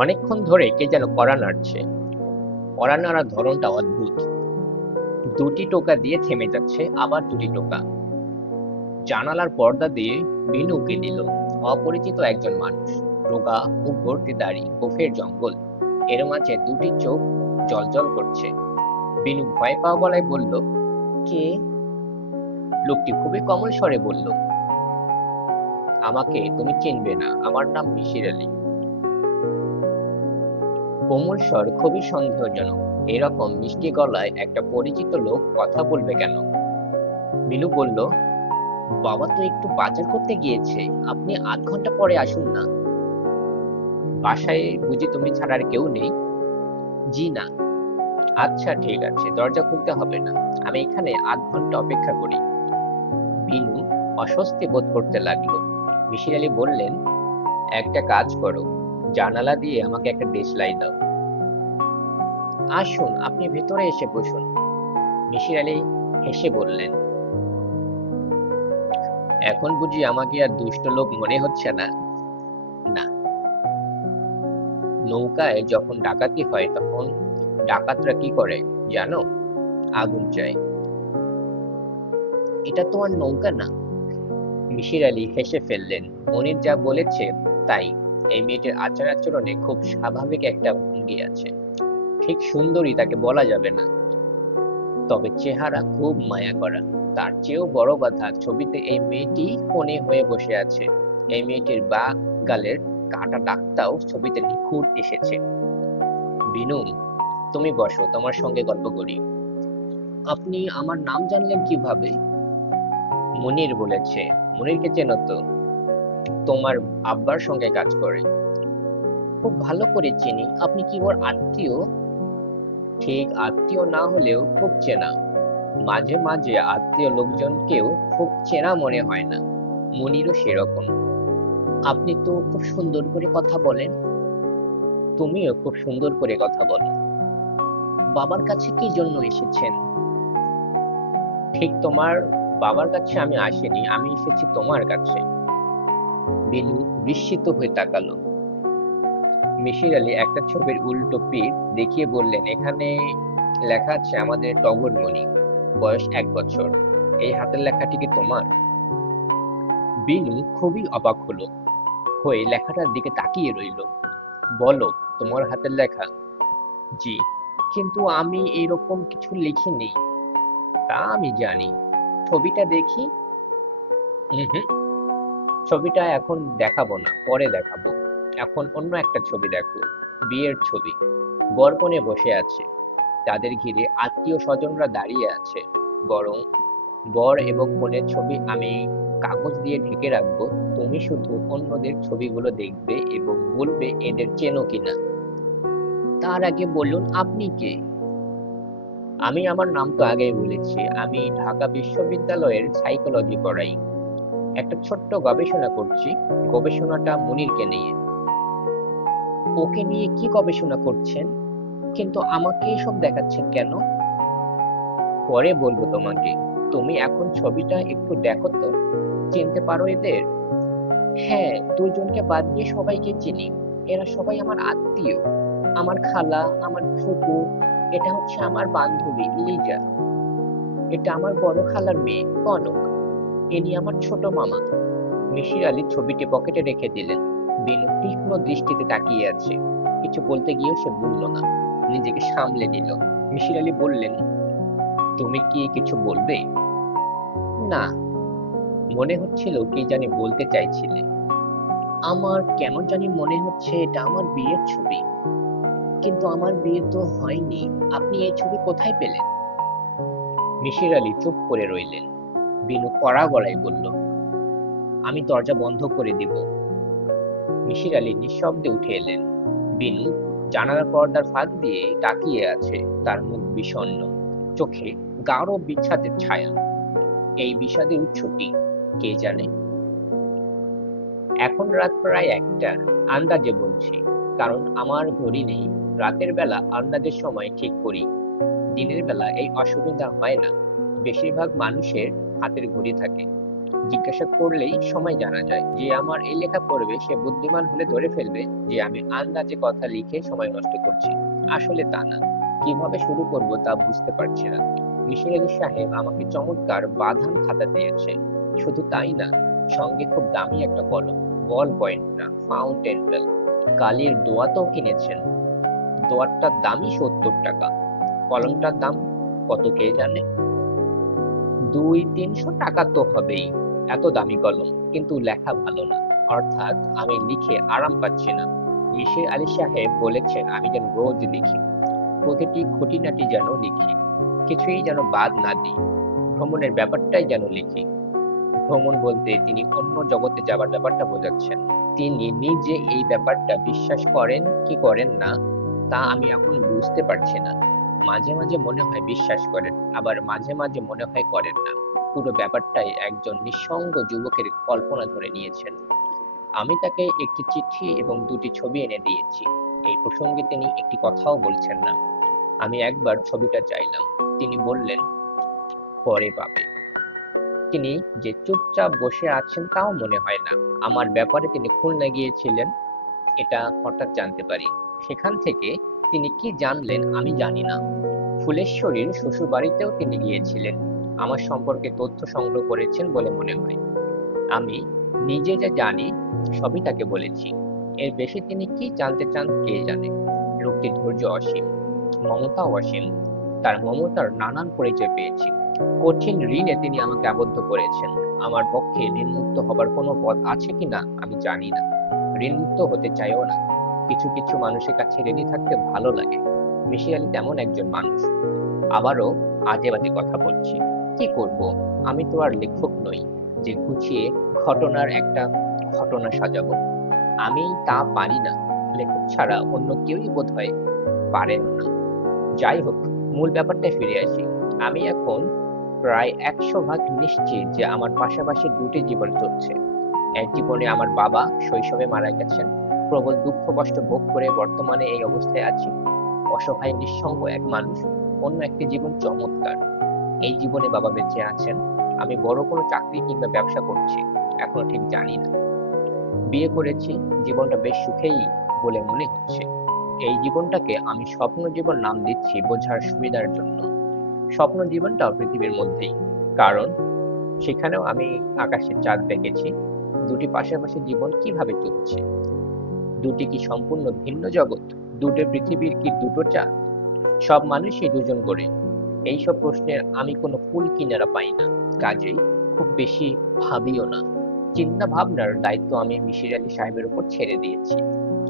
অনেকক্ষণ ধরে কে যেন কড়া নাড়ছে। কড়া নাড়ার ধরনটা অদ্ভুত। দুটি টোকা দিয়ে থেমে যাচ্ছে, আবার দুটি টোকা। জানালার পর্দা দিয়ে বিনু উঁকি দিল। অপরিচিত একজন মানুষ। রোগা, মুখ ভর্তি দাড়ি, গোফের জঙ্গল। এর মাঝে দুটি চোখ জ্বলজ্বল করছে। বিনু ভয় পাওয়া গলায় বলল, কে? লোকটি খুবই কোমল স্বরে বলল, আমাকে তুমি চিনবে না, আমার নাম মিসির আলী। কোমল স্বর খুবই সন্দেহজনক। এরকম মিষ্টি গলায় একটা পরিচিত লোক কথা বলবে কেন? বিনু বলল, বাবা তো একটু বাজার করতে গিয়েছে, আপনি আধ ঘন্টা পরে আসুন না। বাসায় বুঝি তুমি ছাড়া আর কেউ নেই? জি না। আচ্ছা ঠিক আছে, দরজা খুলতে হবে না, আমি এখানে আধ ঘন্টা অপেক্ষা করি। বিনু অস্বস্তি বোধ করতে লাগলো। মিসির আলী বললেন, একটা কাজ করো, জানালা দিয়ে আমাকে একটা দেশলাই দাও। আসুন, আপনি ভেতরে এসে বসুন। মিসির আলী হেসে বললেন, এখন বুঝি আমাকে আর দুষ্ট লোক মনে হচ্ছে না? না। নৌকায় যখন ডাকাতি হয় তখন ডাকাতরা কি করে জানো? আগুন চায়। এটা তো আর নৌকা না। মিসির আলী হেসে ফেললেন। মনির যা বলেছে তাই। এই মেয়েটির আচার আচরণে খুব স্বাভাবিক একটা ভঙ্গি আছে। ঠিক সুন্দরী তাকে বলা যাবে না, তবে চেহারা খুব মায়া করা। তার চেয়েও বড় কথা, ছবিতে এই মেয়েটি কোণে হয়ে বসে আছে। এই মেয়েটির বাঁ গালের কাটা দাগটাও ছবিতে নিখুঁত এসেছে। বিনু, তুমি বসো, তোমার সঙ্গে গল্প করি। আপনি আমার নাম জানলেন কিভাবে? মুনির বলেছে। মুনিরকে চেনো তো? তোমার আব্বার সঙ্গে কাজ করে। খুব ভালো করে চিনি। আপনি কি ওর আত্মীয়? ঠিক আত্মীয় না হলেও খুব চেনা। মাঝে মাঝে আত্মীয় লোকজনকেও খুব চেনা মনে হয় না। মুনিরও সেরকম। আপনি তো খুব সুন্দর করে কথা বলেন। তুমিও খুব সুন্দর করে কথা বলো। বাবার কাছে কি জন্য এসেছেন? ঠিক তোমার বাবার কাছে আমি আসিনি, আমি এসেছি তোমার কাছে। বিনু বিস্মিত হয়ে তাকালো। মিসির আলী একটা ছবির উল্টো পিঠ দেখিয়ে বললেন, এখানে লেখা আছে আমাদের টগর মণি, বয়স 1 বছর। এই হাতের লেখাটি কি তোমার? বিনু খুবই অবাক হয়ে লেখাটার দিকে তাকিয়ে রইল। বলো, তোমার হাতের লেখা? জি, কিন্তু আমি এরকম কিছু লিখিনি। তা আমি জানি। ছবিটা দেখি। হুম, ছবিটা এখন দেখাবো না, পরে দেখাবো। এখন অন্য একটা ছবি দেখো, বিয়ের ছবি। বর কনে বসে আছে, তাদের ঘিরে আত্মীয় স্বজনরা দাঁড়িয়ে আছে। বরং বর এবং কনের ছবি আমি কাগজ দিয়ে ঢেকে রাখবো। তুমি শুধু অন্যদের ছবিগুলো দেখবে এবং বলবে এদের চেনো কিনা। তার আগে বলুন, আপনি কে? আমি আমার নাম তো আগেই বলেছি, আমি ঢাকা বিশ্ববিদ্যালয়ের সাইকোলজি পড়াই। একটা ছোট্ট গবেষণা করছি। গবেষণাটা মুনিরকে নিয়ে। ওকে নিয়ে কি গবেষণা করছেন? কিন্তু আমাকে এসব দেখাচ্ছেন কেন? পরে বলবো তোমাকে। তুমি এখন ছবিটা একটু দেখো তো, চিনতে পারো এদের? হ্যাঁ, দুজনকে বাদ দিয়ে সবাইকে চিনি। এরা সবাই আমার আত্মীয়। আমার খালা, আমার ফুপু, এটা হচ্ছে আমার বান্ধবী লিজা, এটা আমার বড় খালার মেয়ে কনক, ইনি আমার ছোট মামা। মিসির আলী ছবিটি পকেটে রেখে দিলেন। বিনু তীক্ষ্ণ দৃষ্টিতে তাকিয়ে আছে। কিছু বলতে গিয়েও সে বলল না, নিজেকে সামলে নিল। মিসির আলী বললেন, তুমি কি কিছু বলবে? না, মনে হচ্ছিল কি জানি বলতে চাইছিলে। আমার কেন জানি মনে হচ্ছে এটা আমার বিয়ের ছবি। কিন্তু আমার বিয়ে তো হয়নি। আপনি এই ছবি কোথায় পেলেন? মিসির আলী চুপ করে রইলেন। বিনু কড়া গলায় বলল, আমি দরজা বন্ধ করে দিব। মিসির আলী নিঃশব্দে উঠে এলেন। বিনু জানালার পর্দার ফাঁক দিয়ে তাকিয়ে আছে। তার মুখ বিষণ্ণ, চোখে গাঢ় বিষাদের ছায়া। এই বিষাদের উৎস কি কে জানে? এখন রাত প্রায় 1টা, আন্দাজে বলছি, কারণ আমার ঘড়ি নেই। রাতের বেলা আন্দাজের সময় ঠিক করি। দিনের বেলা এই অসুবিধা হয় না। বেশিরভাগ মানুষের হাতের ঘড়ি থাকে। জিজ্ঞাসা করলেই সময় জানা যায়। যে আমার এই লেখা পড়বে সে বুদ্ধিমান হলে ধরে ফেলবে যে আমি আন্দাজে কথা লিখে সময় নষ্ট করছি। আসলে তা না। কিভাবে শুরু করব তা বুঝতে পারছি না। মিসির আলি সাহেব আমাকে চমৎকার বাঁধান খাতা দিয়েছে। শুধু তাই না, সঙ্গে খুব দামি একটা কলম, বল পয়েন্ট না, ফাউন্টেন পেন। কালির দোয়াতও কিনেছেন। দোয়াতটার দামই ৭০ টাকা। কলমটার দাম কত কে জানে? ২-৩০০ টাকা তো হবেই। এত দামি কলম, কিন্তু লেখা ভালো না। অর্থাৎ আমি লিখে আরাম পাচ্ছি না। মিসির আলি সাহেব বলেছেন আমি যেন রোজ লিখি, প্রতিটি খুঁটিনাটি যেন লিখি, কিছুই যেন বাদ না দিই, ভ্রমণের ব্যাপারটাই যেন লিখি। ভ্রমণ বলতে তিনি অন্য জগতে যাবার ব্যাপারটা বোঝাচ্ছেন। তিনি নিজে এই ব্যাপারটা বিশ্বাস করেন কি করেন না তা আমি এখন বুঝতে পারছি না। মাঝে মাঝে মনে হয় বিশ্বাস করেন, আবার মাঝে মাঝে মনে হয় করেন না। পুরো ব্যাপারটাই একজন নিঃসঙ্গ যুবকের কল্পনা ধরে নিয়েছেন। আমি তাকে একটি চিঠি এবং দুটি ছবি এনে দিয়েছি। এই প্রসঙ্গে তিনি একটি কথাও বলছেন না। আমি একবার ছবিটা চাইলাম। তিনি বললেন পরে পাবে। তিনি যে চুপচাপ বসে আছেন তাও মনে হয় না। আমার ব্যাপারে তিনি খুলনা গিয়েছিলেন, এটা হঠাৎ জানতে পারি। সেখান থেকে তিনি কি জানলেন আমি জানি না। ফুলেশ্বরীর শ্বশুরবাড়িতেও তিনি গিয়েছিলেন। আমার সম্পর্কে তথ্য সংগ্রহ করেছেন বলে মনে হয়। আমি নিজে যা জানি সবই তাকে বলেছি। এর বেশি তিনি কি জানতে চান কে জানে। লোকটির ধৈর্য অসীম, মমতাও অসীম। তার মমতার নানান পরিচয় পেয়েছি। কঠিন ঋণে তিনি আমাকে আবদ্ধ করেছেন। আমার পক্ষে ঋণমুক্ত হবার কোনো পথ আছে কিনা আমি জানি না। ঋণমুক্ত হতে চাইও না। কিছু কিছু মানুষের কাছে ঋণী থাকতে ভালো লাগে। মিসির আলি তেমন একজন মানুষ। আবারও আজে বাজে কথা বলছি। কি করব? আমি তো আর লেখক নই যে গুছিয়ে ঘটনার একটা ঘটনা সাজাবো। আমি তা পারি না। লেখক ছাড়া অন্য কেউই বোধহয় পারেন না। যাই হোক, মূল ব্যাপারটায় ফিরে আসি। আমি এখন প্রায় ১০০ ভাগ নিশ্চিত যে আমার পাশাপাশি দুটি জীবন চলছে। এক জীবনে আমার বাবা শৈশবে মারা গেছেন। প্রবল দুঃখ কষ্ট ভোগ করে বর্তমানে এই অবস্থায় আছি। অসহায় নিঃসঙ্গ এক মানুষ। অন্য একটি জীবন চমৎকার। এই জীবনে বাবা বেঁচে আছেন। আমি বড় কোনো চাকরি কিংবা ব্যবসা করছি। এখনো ঠিক জানি না। বিয়ে করেছি, জীবনটা বেশ সুখেই বলে মনে হচ্ছে। এই জীবনটাকে আমি স্বপ্ন জীবন নাম দিচ্ছি বোঝার সুবিধার জন্য। স্বপ্ন জীবনটাও পৃথিবীর মধ্যেই। কারণ সেখানেও আমি আকাশের চাঁদ দেখেছি। দুটি পাশাপাশি জীবন কিভাবে চলছে? দুটি কি সম্পূর্ণ ভিন্ন জগৎ? দুটো পৃথিবীর কি দুটো চাঁদ? সব মানুষই দুজন করে। এইসব প্রশ্নের আমি কোনো কূল কিনারা পাই না। কাজেই খুব বেশি ভাবিও না। চিন্তা ভাবনার দায়িত্ব আমি মিসির আলি সাহেবের উপর ছেড়ে দিয়েছি।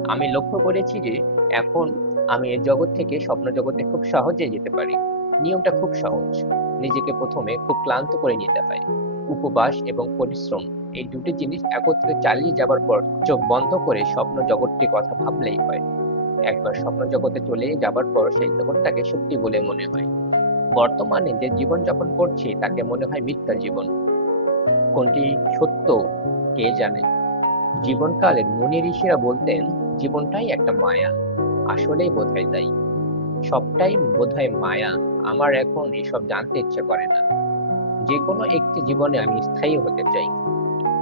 আমি লক্ষ্য করেছি যে এখন আমি এ জগৎ থেকে স্বপ্ন জগতে খুব সহজে যেতে পারি। নিয়মটা খুব সহজ। নিজেকে প্রথমে খুব ক্লান্ত করে নিতে হয়। উপবাস এবং পরিশ্রম, এই দুটি জিনিস একত্রে চালিয়ে যাবার পর চোখ বন্ধ করে স্বপ্ন জগৎটির কথা ভাবলেই হয়। একবার স্বপ্ন জগতে চলে যাবার পর সেই জগৎটাকে সত্যি বলে মনে হয়। বর্তমানে যে জীবন যাপন করছি তাকে মনে হয় মিথ্যা জীবন। কোনটি সত্য কে জানে। জীবনকালে মুনি ঋষিরা বলতেন জীবনটাই একটা মায়া। আসলেই বোধহয় তাই। সবটাই বোধহয় মায়া। আমার এখন এসব জানতে ইচ্ছে করে না। যে কোনো একটি জীবনে আমি স্থায়ী হতে চাই।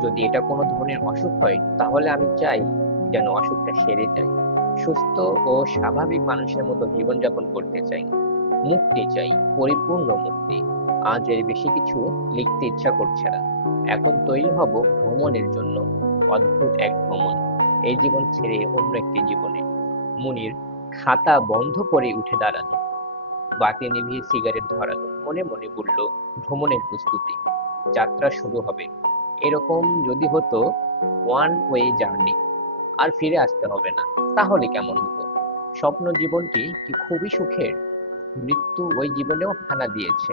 যদি এটা কোনো ধরনের অসুখ হয় তাহলে আমি চাই যেন অসুখটা সেরে যায়। সুস্থ ও স্বাভাবিক মানুষের মতো জীবনযাপন করতে চাই। মুক্তি চাই, পরিপূর্ণ মুক্তি। আজ এর বেশি কিছু লিখতে ইচ্ছা করছে না। এখন তৈরি হব ভ্রমণের জন্য। অদ্ভুত এক ভ্রমণ। এই জীবন ছেড়ে অন্য একটি জীবনে। মুনির খাতা বন্ধ করে উঠে দাঁড়ালো। বাতি নিভিয়ে সিগারেট ধরালো। মনে মনে বলল ভ্রমণের প্রস্তুতি। যাত্রা শুরু হবে। এরকম যদি হতো ওয়ান ওয়ে জার্নি, আর ফিরে আসতে হবে না, তাহলে কেমন হতো? স্বপ্ন জীবনটি কি খুবই সুখের? মৃত্যু ওই জীবনেও হানা দিয়েছে।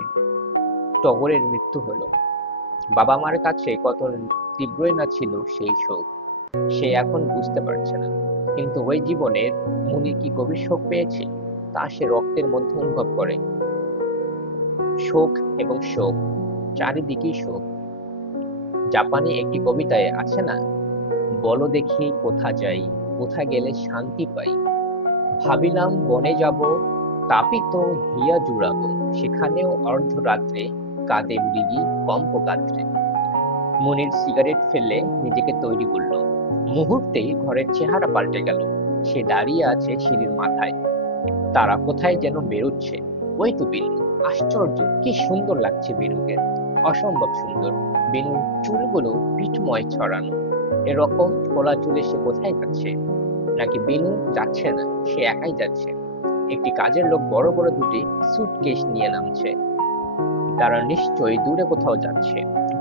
টগরের মৃত্যু হলো। বাবা মার কাছে কত তীব্রই না ছিল সেই শোক, সে এখন বুঝতে পারছে না। কিন্তু ওই জীবনের মুনি কি গভীর শোক পেয়েছে তা সে রক্তের মধ্যে অনুভব করে। শোক এবং শোক, চারিদিকেই শোক। জাপানি একটি কবিতায় আছে না, বলো দেখি কোথা যাই, কোথা গেলে শান্তি পাই। ভাবিলাম বনে যাব, তাপিত হিয়া জুড়াবো, সেখানেও অর্ধরাত্রে কাঁদে মৃগী কম্পগাত্রে। মুনির সিগারেট ফেলে নিজেকে তৈরি করলো। মুহূর্তেই ঘরের চেহারা পাল্টে গেল। সে দাঁড়িয়ে আছে সিঁড়ির মাথায়। তারা কোথায় যেন বেরোচ্ছে। ওই তো বিনু। আশ্চর্য, কি সুন্দর লাগছে বিনুকে। অসম্ভব সুন্দর। বিনুর চুলগুলো পিঠময় ছড়ানো। এরকম খোলা চুলে সে কোথায় যাচ্ছে? নাকি বিনু যাচ্ছে না, সে একাই যাচ্ছে? একটি কাজের লোক বড় বড় দুটি সুটকেস নিয়ে নামছে। তারা নিশ্চয়ই দূরে কোথাও যাচ্ছে।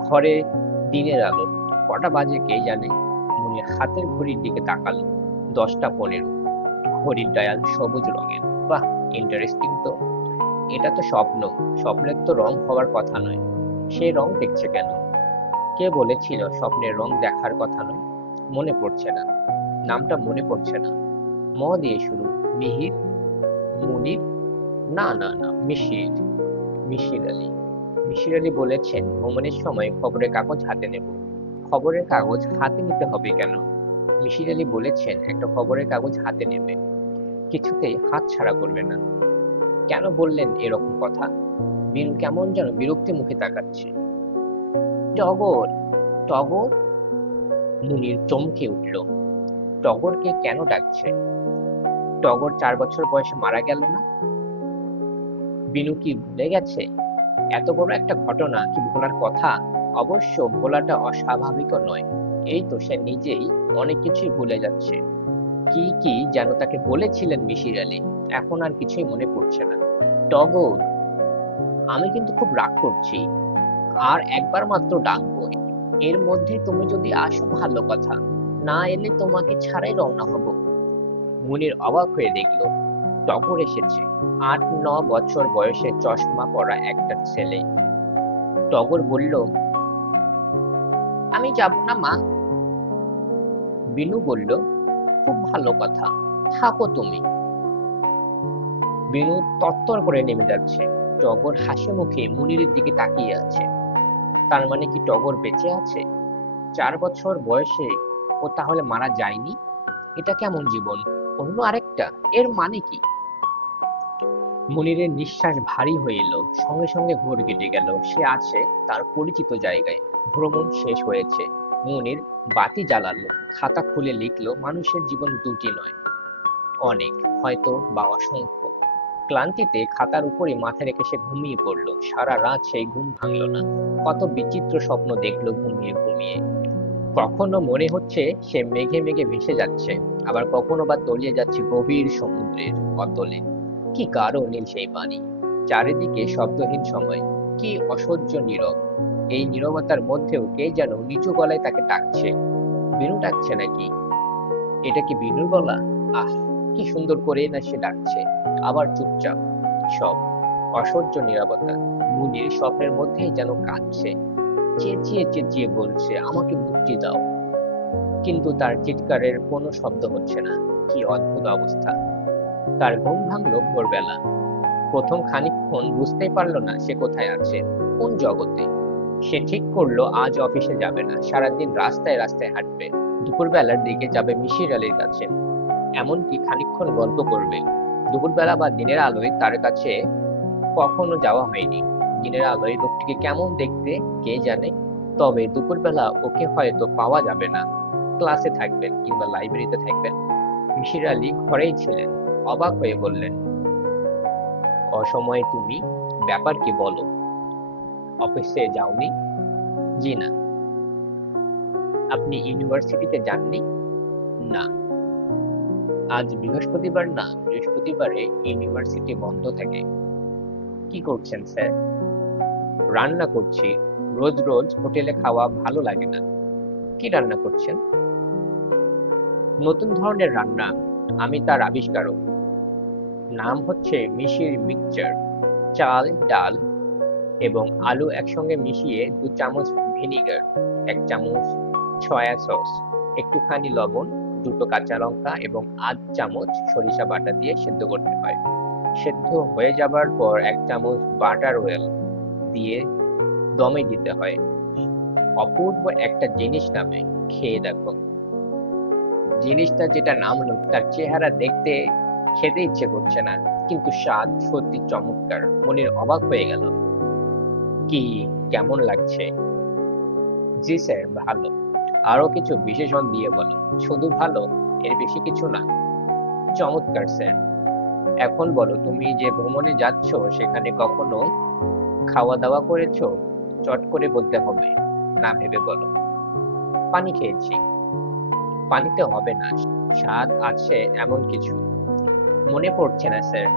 ঘরে দিনের আলো। কটা বাজে কে জানে। মুনির হাতের ঘড়ির দিকে তাকালো। 10টা 15। ঘড়ির ডায়াল সবুজ রঙের। বাহ, ইন্টারেস্টিং তো। এটা তো স্বপ্ন। স্বপ্নের তো রং হওয়ার কথা নয়। সে রং দেখছে কেন? কে বলেছিল স্বপ্নের রং দেখার কথা নয়? মনে পড়ছে না। নামটা মনে পড়ছে না। ম দিয়ে শুরু। মিহির? মুনির? না না না, মিশির। মিশির আলী। মিশির আলী বলেছেন ভ্রমণের সময় খবরের কাগজ হাতে নেব। খবরের কাগজ হাতে নিতে হবে কেন? মিশির আলী বলেছেন একটা খবরের কাগজ হাতে নেবে, কিছুতেই হাতছাড়া করবে না। কেন বললেন এরকম কথা? বিনু কেমন যেন বিরক্তি মুখে তাকাচ্ছে। টগর? টগর? মুনির চমকে উঠল। টগরকে কেন ডাকছে? টগর 4 বছর বয়সে মারা গেল না? বিনু কি ভুলে গেছে? এত বড় একটা ঘটনা কি ভোলার কথা? অবশ্য ভোলাটা অস্বাভাবিকও নয়। এই তো সে নিজেই অনেক কিছুই ভুলে যাচ্ছে। কি কি যেন তাকে বলেছিলেন মিশির আলী, এখন আর কিছুই মনে পড়ছে না। টগর? আমি কিন্তু খুব রাগ করছি। আর একবার মাত্র ডাকবো। এর মধ্যে তুমি যদি আসো ভালো কথা, না এলে তোমাকে ছাড়াই রওনা হব। মুনির অবাক হয়ে দেখল টগর এসেছে। 8-9 বছর বয়সে চশমা পরা একটা ছেলে। টগর বলল, আমি যাব না মা। বিনু বলল, খুব ভালো কথা, থাকো তুমি। বিনু তত্তর করে নেমে যাচ্ছে। টগর হাসি মুখে মুনিরের দিকে তাকিয়ে আছে। তার মানে কি টগর বেঁচে আছে? 4 বছর বয়সে ও তাহলে মারা যায়নি? এটা কেমন জীবন? অন্য আরেকটা? এর মানে কি? মুনিরের নিঃশ্বাস ভারী হয়ে এলো। সঙ্গে সঙ্গে ঘোর কেটে গেল। সে আছে তার পরিচিত জায়গায়। ভ্রমণ শেষ হয়েছে। মুনির বাতি জ্বালালো। খাতা খুলে লিখলো, মানুষের জীবন দুটি নয়, অনেক, হয়তো বা অসংখ্য। ক্লান্তিতে খাতার উপরই মাথা রেখে সে ঘুমিয়ে পড়ল। সারা রাত সেই ঘুম ভাঙল না। কত বিচিত্র স্বপ্ন দেখলো ঘুমিয়ে ঘুমিয়ে। কখনো মনে হচ্ছে সে মেঘে মেঘে ভেসে যাচ্ছে, আবার কখনো বা তলিয়ে যাচ্ছে গভীর সমুদ্রের অতলে। কি গাঢ় নীল সেই পানি। চারিদিকে শব্দহীন সময়। কি অসহ্য নীরব। এই নীরবতার মধ্যেও কে যেন নিচু গলায় তাকে ডাকছে। বিনু ডাকছে নাকি? এটা কি বিনুর গলা? আহ, কি সুন্দর করে না সে ডাকছে। আবার চুপচাপ। সব অসহ্য নীরবতা। মুনির স্বপ্নের মধ্যেই যেন কাঁদছে। চেঁচিয়ে চেঁচিয়ে বলছে, আমাকে মুক্তি দাও। কিন্তু তার চিৎকারের কোনো শব্দ হচ্ছে না। কি অদ্ভুত অবস্থা। তার ঘুম ভাঙল ভোরবেলা। প্রথম খানিকক্ষণ বুঝতেই পারলো না সে কোথায় আছে, কোন জগতে। সে ঠিক করলো আজ অফিসে যাবে না, সারাদিন রাস্তায় রাস্তায় হাঁটবে। দুপুরবেলার দিকে যাবে মিশির আলীর কাছে, এমনকি খানিকক্ষণ গল্প করবে। দুপুরবেলা বা দিনের আলোয় তার কাছে কখনো যাওয়া হয়নি। দিনের আলোয় লোকটিকে কেমন দেখতে কে জানে। তবে দুপুরবেলা ওকে হয়তো পাওয়া যাবে না। ক্লাসে থাকবেন কিংবা লাইব্রেরিতে থাকবেন। মিসির আলী ঘরেই ছিলেন। অবাক হয়ে বললেন, অসময়ে তুমি? ব্যাপার কি বলো? অফিসে যাওনি? জি না। আপনি ইউনিভার্সিটিতে যাননি? না। আজ বৃহস্পতিবার না, বৃহস্পতিবারে ইউনিভার্সিটি বন্ধ থাকে। কি করছেন স্যার? রান্না করছি। রোজ রোজ হোটেলে খাওয়া ভালো লাগে না। কি রান্না করছেন? নতুন ধরনের রান্না। আমি তার আবিষ্কারক। নাম হচ্ছে মিশির মিক্সচার। চাল, ডাল এবং আলু একসঙ্গে মিশিয়ে 2 চামচ ভিনিগার, 1 চামচ সয়া সস, একটুখানি লবণ, 2টো কাঁচা লঙ্কা এবং আধ চামচ সরিষা বাটা দিয়ে সেদ্ধ করতে হয়। সেদ্ধ হয়ে যাবার পর 1 চামচ বাটার ওয়েল দিয়ে দমে দিতে হয়। অপূর্ব একটা জিনিস নামে, খেয়ে দেখো। জিনিসটা যেটা নামলো তার চেহারা দেখতে খেতে ইচ্ছে করছে না, কিন্তু স্বাদ সত্যি চমৎকার। মনির অবাক হয়ে গেল। কি, কেমন লাগছে? জি স্যার, ভালো। আরো কিছু বিশেষণ দিয়ে বলো। শুধু ভালো, এর বেশি কিছু না। চমৎকার স্যার। এখন বলো, তুমি যে ভ্রমণে যাচ্ছ সেখানে কখনো খাওয়া দাওয়া করেছো? চট করে বলতে হবে, না ভেবে বলো। পানি খেয়েছি। পানিতে হবে না, স্বাদ আছে এমন কিছু। মনে পড়ছে না স্যার।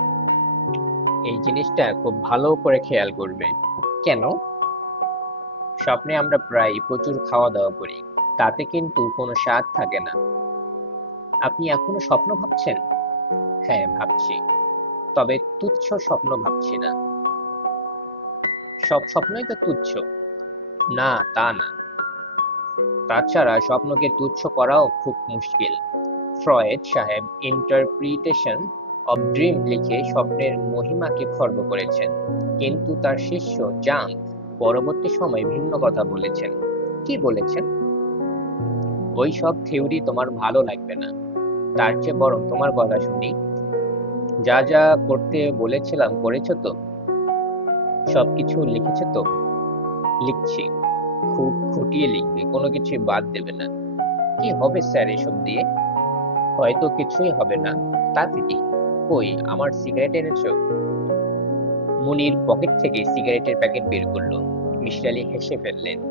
এই জিনিসটা খুব ভালো করে খেয়াল করবে। কেন? স্বপ্নে আমরা প্রায় প্রচুর খাওয়া দাওয়া করি, তাতে কিন্তু কোনো স্বাদ থাকে না। আপনি এখনো স্বপ্ন ভাবছেন? হ্যাঁ, ভাবছি। তবে তুচ্ছ স্বপ্ন ভাবছি না। সব স্বপ্নই তো তুচ্ছ। না, তা না। তাছাড়া স্বপ্নকে তুচ্ছ করাও খুব মুশকিল। ফ্রয়েড সাহেব ইন্টারপ্রিটেশন অব ড্রিম লিখে স্বপ্নের মহিমাকে খর্ব করেছেন, কিন্তু তার শিষ্য জাং পরবর্তী সময়ে ভিন্ন কথা বলেছেন। কি বলেছেন? ওই সব থিওরি তোমার ভালো লাগবে না। তার চেয়ে বরং তোমার কথা শুনি। যা যা করতে বলেছিলাম করেছো তো? সবকিছু লিখেছো তো? লিখছি। খুব খুঁটিয়ে লিখবে, কোনো কিছু বাদ দেবে না। কি হবে স্যার এসব দিয়ে? হয়তো কিছুই হবে না। তাতে কি? কই, আমার সিগারেট এনেছো? মুনির পকেট থেকে সিগারেটের প্যাকেট বের করলো। মিসির আলি হেসে ফেললেন।